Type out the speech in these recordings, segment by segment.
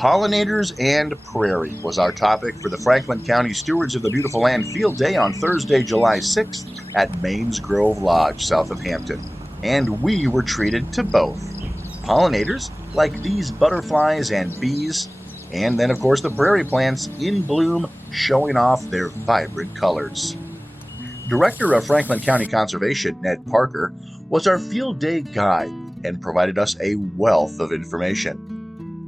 Pollinators and Prairie was our topic for the Franklin County Stewards of the Beautiful Land Field Day on Thursday, July 6th at Mains Grove Lodge, south of Hampton. And we were treated to both. Pollinators, like these butterflies and bees, and then of course the prairie plants in bloom, showing off their vibrant colors. Director of Franklin County Conservation, Ned Parker, was our field day guide and provided us a wealth of information.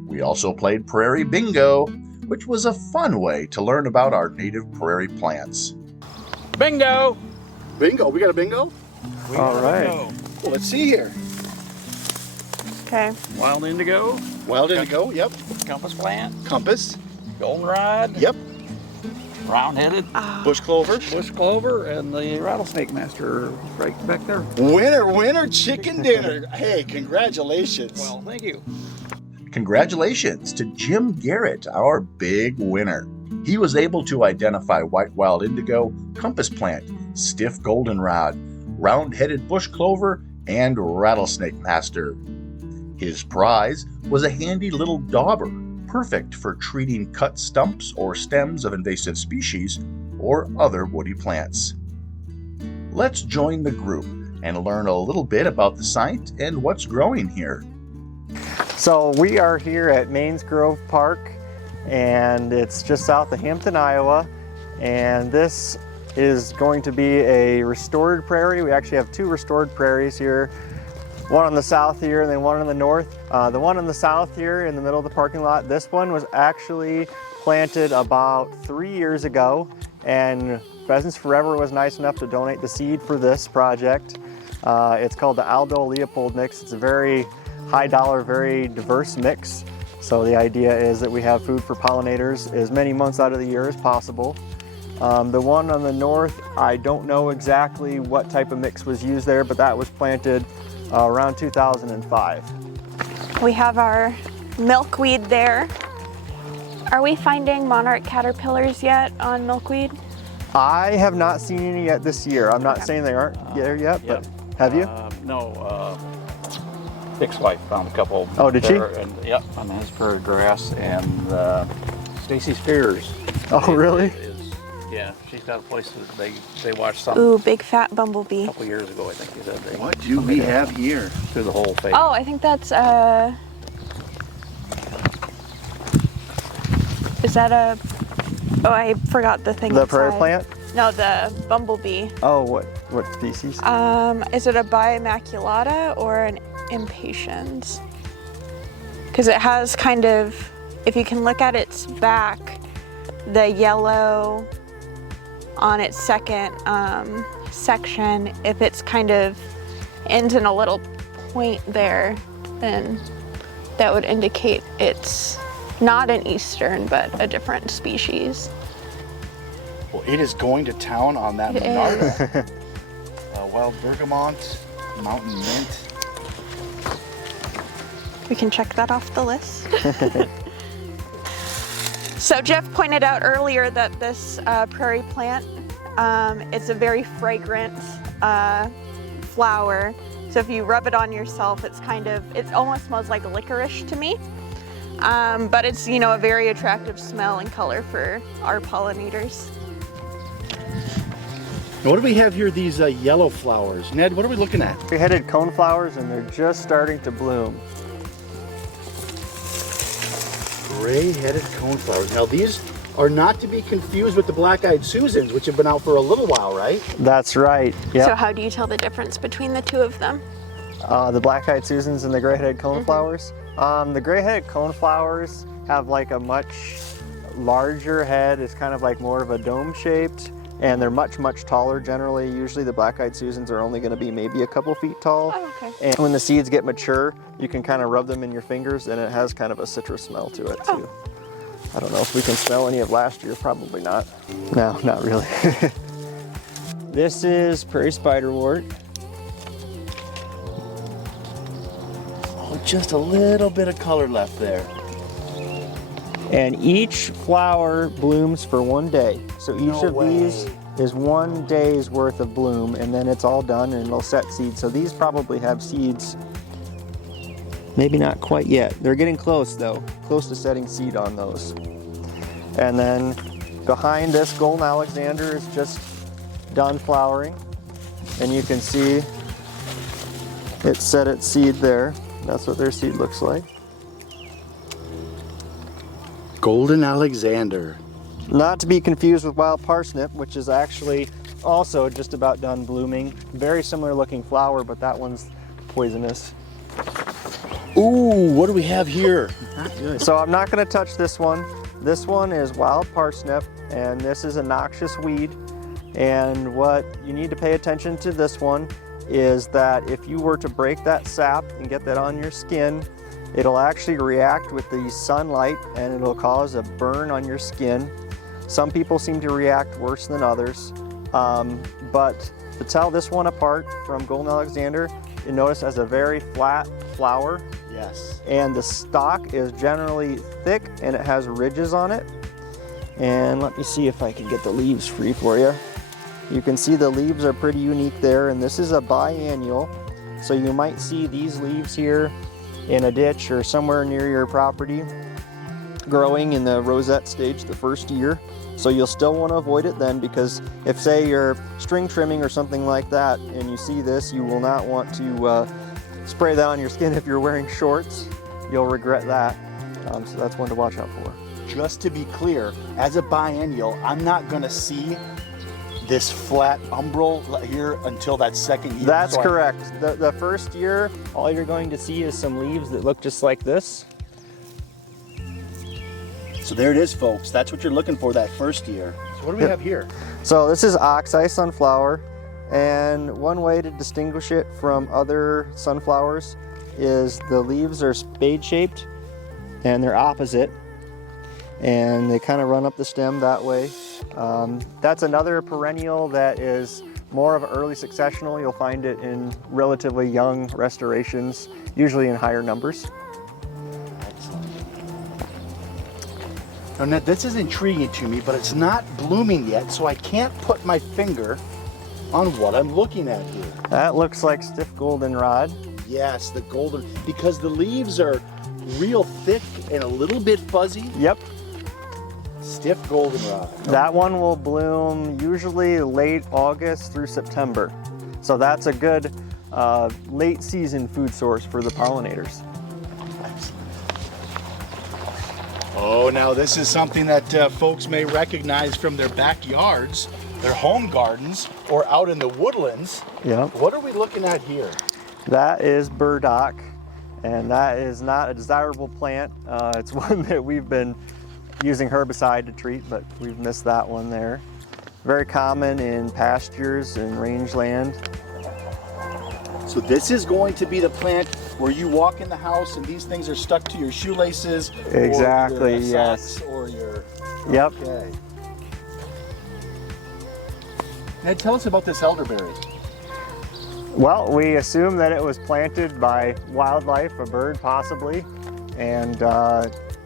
We also played Prairie Bingo, which was a fun way to learn about our native prairie plants. Bingo! Bingo, we got a bingo? All right. Well, let's see here. Okay. Wild indigo, Wild indigo, yep. compass plant, Compass, goldenrod, yep. round-headed, Bush clover. bush clover, and the rattlesnake master right back there. Winner, chicken dinner. Hey, congratulations. Well, thank you. Congratulations to Jim Garrett, our big winner. He was able to identify white wild indigo, compass plant, stiff goldenrod, round-headed bush clover, and rattlesnake master. His prize was a handy little dauber, perfect for treating cut stumps or stems of invasive species or other woody plants. Let's join the group and learn a little bit about the site and what's growing here. So we are here at Mains Grove Park, and it's just south of Hampton, Iowa, and this is going to be a restored prairie. We actually have two restored prairies here, one on the south here and then one on the north. The one on the south here in the middle of the parking lot, this one was actually planted about 3 years ago, and Pheasants Forever was nice enough to donate the seed for this project. It's called the Aldo Leopold mix. It's a very high dollar, very diverse mix. So the idea is that we have food for pollinators as many months out of the year as possible. The one on the north, I don't know exactly what type of mix was used there, but that was planted around 2005. We have our milkweed there. Are we finding monarch caterpillars yet on milkweed? I have not seen any yet this year. I'm not saying they aren't there yet, but have you? No, Dick's wife found a couple. Oh, did she? And, yep, on his prairie grass, and Stacy Spears. Oh, really? Yeah, she's got a place that they watched some Ooh, big fat bumblebee. a couple years ago, I think you said. They What do we have here? through the whole thing. Oh, I think that's is that a, oh, I forgot the thing The prairie inside. plant? No, the bumblebee. Oh, what species? Is it a bimaculata or an impatiens? Because it has kind of, if you can look at its back, the yellow on its second section, if it's kind of ends in a little point there, then that would indicate it's not an eastern, but a different species. Well, it is going to town on that It monarda. Wild bergamot, mountain mint. We can check that off the list. So Jeff pointed out earlier that this prairie plant, it's a very fragrant flower. So if you rub it on yourself, it's it almost smells like licorice to me. But it's, you know, a very attractive smell and color for our pollinators. What do we have here, these yellow flowers? Ned, what are we looking at? Three-headed coneflowers, and they're just starting to bloom. Gray-headed coneflowers. Now these are not to be confused with the black-eyed Susans, which have been out for a little while, right? That's right. Yeah. So how do you tell the difference between the two of them? The black-eyed Susans and the gray-headed coneflowers. The gray-headed coneflowers have like a much larger head. It's kind of like more of a dome-shaped, and they're much taller generally. Usually the black-eyed Susans are only going to be maybe a couple feet tall. Oh, okay. And when the seeds get mature, you can kind of rub them in your fingers, and it has kind of a citrus smell to it too. I don't know if we can smell any of last year. Probably not. No, not really. This is prairie spiderwort. Oh, just a little bit of color left there. And each flower blooms for 1 day. So each of these is 1 day's worth of bloom, and then it's all done and it'll set seeds. So these probably have seeds Maybe not quite yet. They're getting close though, close to setting seed on those. And then behind this Golden Alexander is just done flowering. And you can see it set its seed there. That's what their seed looks like. Golden Alexander. Not to be confused with wild parsnip, which is actually also just about done blooming. Very similar looking flower, but that one's poisonous. Ooh, what do we have here? Not good. So I'm not going to touch this one. This one is wild parsnip, and this is a noxious weed. And what you need to pay attention to this one is that if you were to break that sap and get that on your skin, it'll actually react with the sunlight and it'll cause a burn on your skin. Some people seem to react worse than others. But to tell this one apart from Golden Alexander, you notice it has a very flat flower. Yes. And the stalk is generally thick and it has ridges on it. And let me see if I can get the leaves free for you. You can see the leaves are pretty unique there, and this is a biennial. So you might see these leaves here in a ditch or somewhere near your property growing in the rosette stage the first year. So you'll still want to avoid it then, because if say you're string trimming or something like that and you see this, you will not want to spray that on your skin if you're wearing shorts. You'll regret that. So that's one to watch out for. Just to be clear, as a biennial, I'm not going to see this flat umbral here until that second year. That's correct. The first year, all you're going to see is some leaves that look just like this. So there it is, folks. That's what you're looking for that first year. So what do we have here? So this is oxeye sunflower, and one way to distinguish it from other sunflowers is the leaves are spade-shaped and they're opposite, and they kind of run up the stem that way. That's another perennial that is more of an early successional. You'll find it in relatively young restorations, usually in higher numbers. Excellent. Now, Ned, this is intriguing to me, but it's not blooming yet, so I can't put my finger on what I'm looking at here. That looks like stiff goldenrod. Yes, the golden, because the leaves are real thick and a little bit fuzzy. Yep. Stiff goldenrod. That one will bloom usually late August through September. So that's a good late season food source for the pollinators. Excellent. Oh, now this is something that folks may recognize from their backyards, their home gardens, or out in the woodlands. Yep. What are we looking at here? That is burdock, and that is not a desirable plant. It's one that we've been using herbicide to treat, but we've missed that one there. Very common in pastures and rangeland. So this is going to be the plant where you walk in the house and these things are stuck to your shoelaces. Exactly, or your yes. socks or your... Yep. Okay. Ned, tell us about this elderberry. Well, we assume that it was planted by wildlife, a bird possibly, and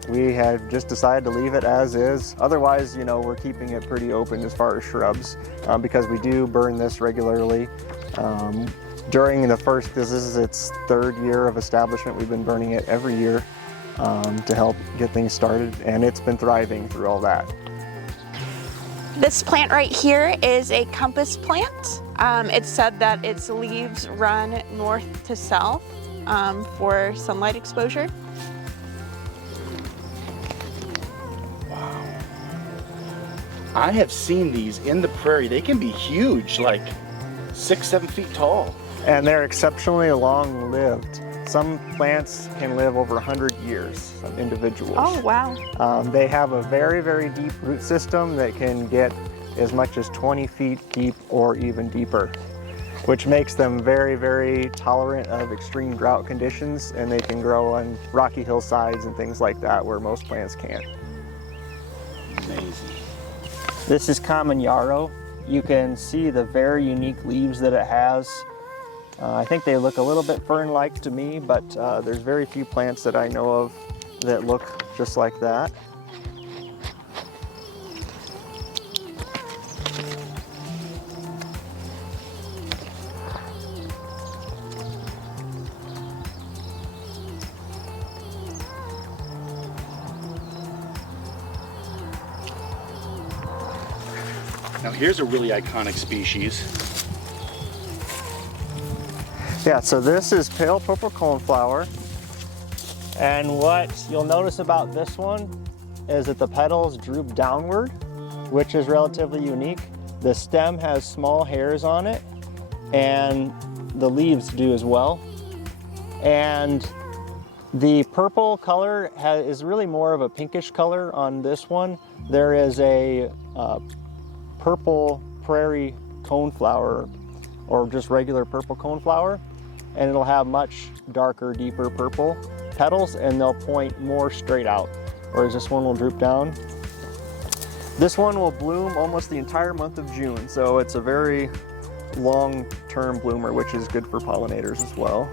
we have just decided to leave it as is. Otherwise, you know, we're keeping it pretty open as far as shrubs because we do burn this regularly. During this is its third year of establishment. We've been burning it every year to help get things started, and it's been thriving through all that. This plant right here is a compass plant. It's said that its leaves run north to south for sunlight exposure. Wow. I have seen these in the prairie. They can be huge, like 6-7 feet tall. And they're exceptionally long-lived. Some plants can live over 100 years, some individuals. Oh, wow. They have a very, very deep root system that can get as much as 20 feet deep or even deeper, which makes them very, very tolerant of extreme drought conditions, and they can grow on rocky hillsides and things like that where most plants can't. Amazing. This is common yarrow. You can see the very unique leaves that it has. I think they look a little bit fern-like to me, but there's very few plants that I know of that look just like that. Now here's a really iconic species. Yeah, so this is pale purple coneflower. And what you'll notice about this one is that the petals droop downward, which is relatively unique. The stem has small hairs on it, and the leaves do as well. And the purple color is really more of a pinkish color on this one. There is a purple prairie coneflower, or just regular purple coneflower, and it'll have much darker, deeper purple petals, and they'll point more straight out, whereas this one will droop down. This one will bloom almost the entire month of June, so it's a very long-term bloomer, which is good for pollinators as well.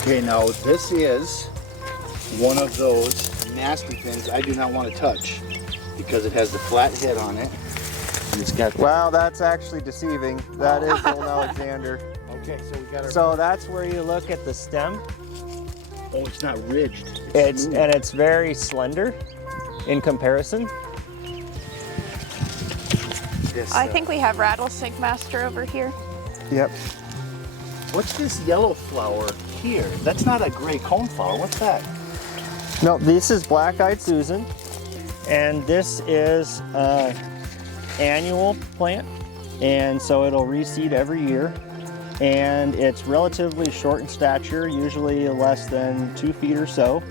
Okay, now this is one of those nasty things I do not want to touch because it has the flat head on it. And it's got. Wow, that's actually deceiving. That is Old Alexander. Okay, so we got our. So that's where you look at the stem. Oh, it's not ridged. And it's very slender in comparison. This, I think we have rattlesnake master over here. Yep. What's this yellow flower here? That's not a gray coneflower. What's that? No, this is black-eyed Susan, and this is an annual plant, and so it'll reseed every year. And it's relatively short in stature, usually less than 2 feet or so.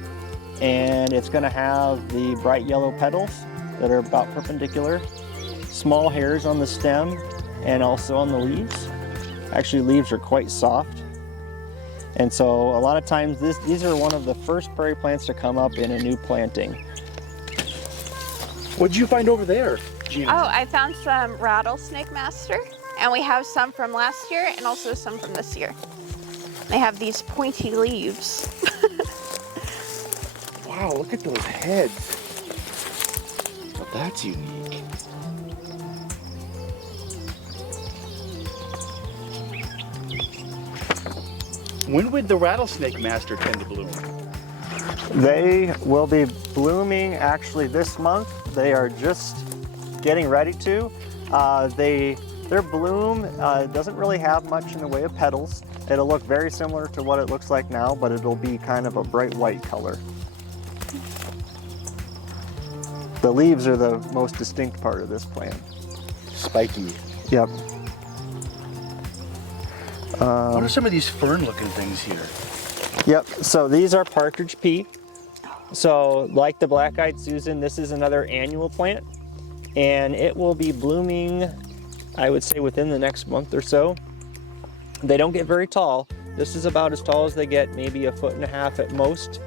And it's going to have the bright yellow petals that are about perpendicular, small hairs on the stem and also on the leaves. Actually, leaves are quite soft. And so a lot of times these are one of the first prairie plants to come up in a new planting. What'd you find over there, Gina? Oh, I found some rattlesnake master, and we have some from last year and also some from this year. They have these pointy leaves. Wow, look at those heads. Well, that's unique. When would the rattlesnake master tend to bloom? They will be blooming actually this month. They are just getting ready to. Their bloom doesn't really have much in the way of petals. It'll look very similar to what it looks like now, but it'll be kind of a bright white color. The leaves are the most distinct part of this plant. Spiky. Yep. What are some of these fern-looking things here? Yep, so these are partridge pea. So like the black-eyed Susan, this is another annual plant, and it will be blooming, I would say, within the next month or so. They don't get very tall. This is about as tall as they get, maybe 1.5 foot at most.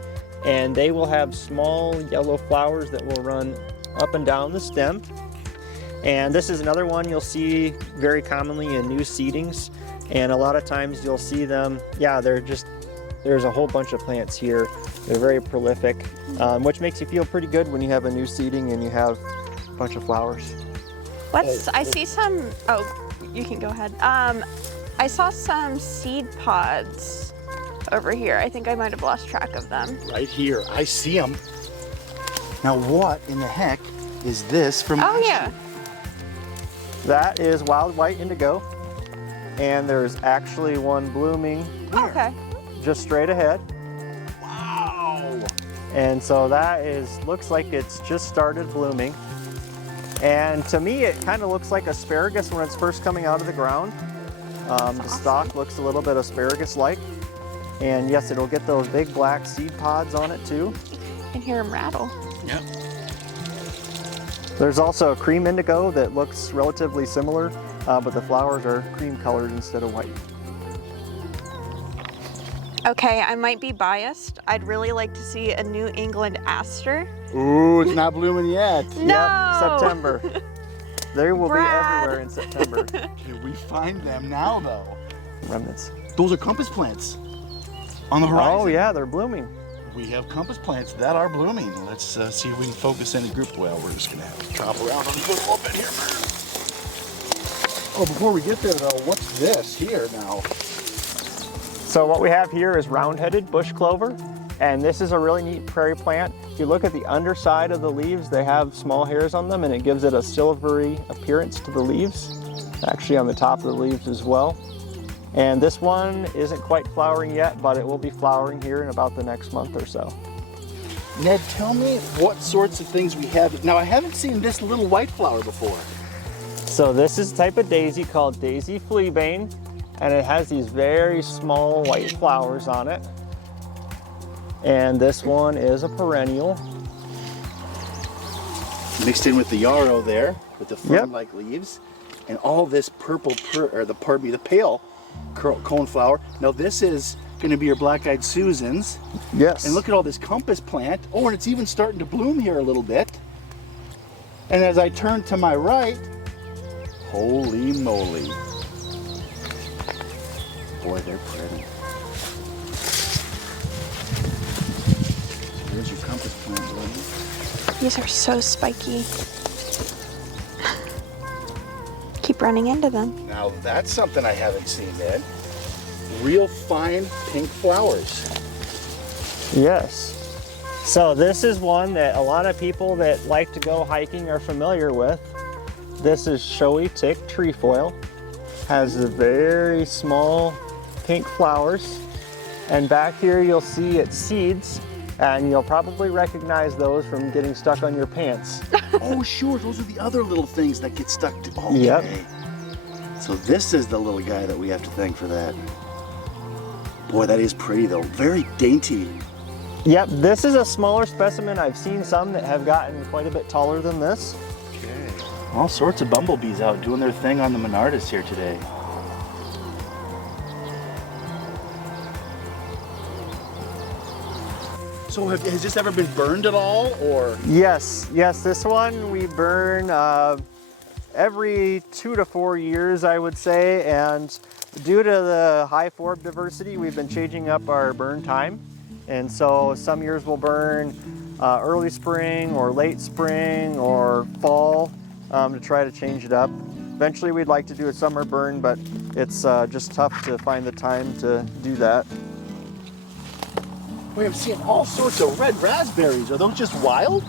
And they will have small yellow flowers that will run up and down the stem. And this is another one you'll see very commonly in new seedings. And a lot of times you'll see them, there's a whole bunch of plants here. They're very prolific, which makes you feel pretty good when you have a new seeding and you have a bunch of flowers. I see some, oh, you can go ahead. I saw some seed pods over here. I think I might have lost track of them. Right here, I see them. Now what in the heck is this from Oh last yeah. year? That is wild white indigo. And there's actually one blooming Okay. just straight ahead. Wow! And so that looks like it's just started blooming. And to me, it kind of looks like asparagus when it's first coming out of the ground. The stalk looks a little bit asparagus-like. And yes, it'll get those big black seed pods on it too. You can hear them rattle. Yep. There's also a cream indigo that looks relatively similar, but the flowers are cream colored instead of white. Okay, I might be biased. I'd really like to see a New England aster. Ooh, it's not blooming yet. No! Yep, September. They will Brad. be everywhere in September. Can we find them now, though? Remnants. Those are compass plants on the horizon. Oh yeah, they're blooming. We have compass plants that are blooming. Let's see if we can focus in a group. Well, we're just gonna have to chop around on this a little bit here. Oh, before we get there though, what's this here now? So what we have here is round-headed bush clover, And this is a really neat prairie plant. If you look at the underside of the leaves, they have small hairs on them and it gives it a silvery appearance to the leaves. Actually on the top of the leaves as well. And this one isn't quite flowering yet, but it will be flowering here in about the next month or so. Ned, tell me what sorts of things we have. Now, I haven't seen this little white flower before. So this is a type of daisy called daisy fleabane, and it has these very small white flowers on it. And this one is a perennial. Mixed in with the yarrow there, with the fern-like leaves, and all this purple, the pale coneflower. Now this is going to be your black-eyed Susans. Yes. And look at all this compass plant. Oh, and it's even starting to bloom here a little bit. And as I turn to my right, holy moly. Boy, they're pretty. So there's your compass plant, buddy. These are so spiky. Keep running into them. Now that's something I haven't seen, Ned. Real fine pink flowers. Yes. So this is one that a lot of people that like to go hiking are familiar with. This is showy tick trefoil. Has a very small pink flowers. And back here you'll see its seeds, and you'll probably recognize those from getting stuck on your pants. Oh, sure. Those are the other little things that get stuck to. Okay. Yep. So this is the little guy that we have to thank for that. Boy, that is pretty though. Very dainty. Yep, this is a smaller specimen. I've seen some that have gotten quite a bit taller than this. Okay. All sorts of bumblebees out doing their thing on the Menardus here today. So has this ever been burned at all, or? Yes, this one we burn every 2 to 4 years, I would say, and due to the high forb diversity, we've been changing up our burn time. And so some years we'll burn early spring or late spring or fall to try to change it up. Eventually we'd like to do a summer burn, but it's just tough to find the time to do that. Wait, I'm seeing all sorts of red raspberries. Are those just wild?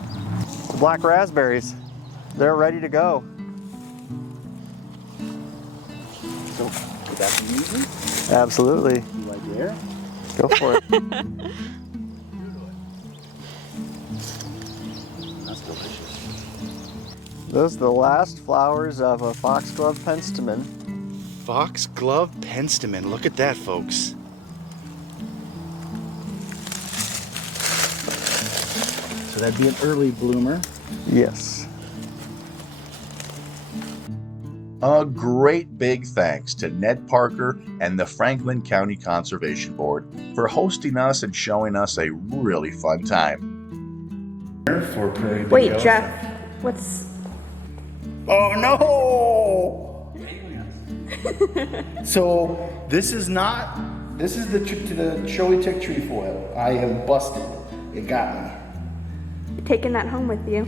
The black raspberries, they're ready to go. So, would that be easy? Absolutely. Do I dare? Go for it. That's delicious. Those are the last flowers of a foxglove penstemon. Foxglove penstemon. Look at that, folks. So that'd be an early bloomer. Yes. A great big thanks to Ned Parker and the Franklin County Conservation Board for hosting us and showing us a really fun time. For Prairie Wait, Big Jeff, what's... Oh no! So this is the showy tick trefoil. I am busted. It got me. taking that home with you?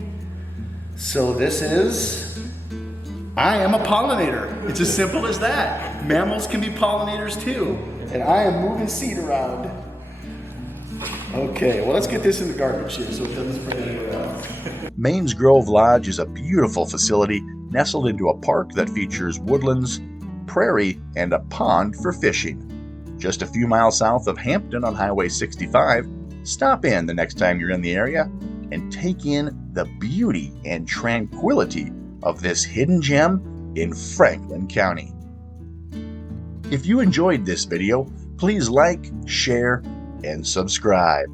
So this is, I am a pollinator. It's as simple as that. Mammals can be pollinators too. And I am moving seed around. Okay, well let's get this in the garbage here so it doesn't spread anywhere else. Mains Grove Lodge is a beautiful facility nestled into a park that features woodlands, prairie, and a pond for fishing. Just a few miles south of Hampton on Highway 65, stop in the next time you're in the area and take in the beauty and tranquility of this hidden gem in Franklin County. If you enjoyed this video, please like, share, and subscribe.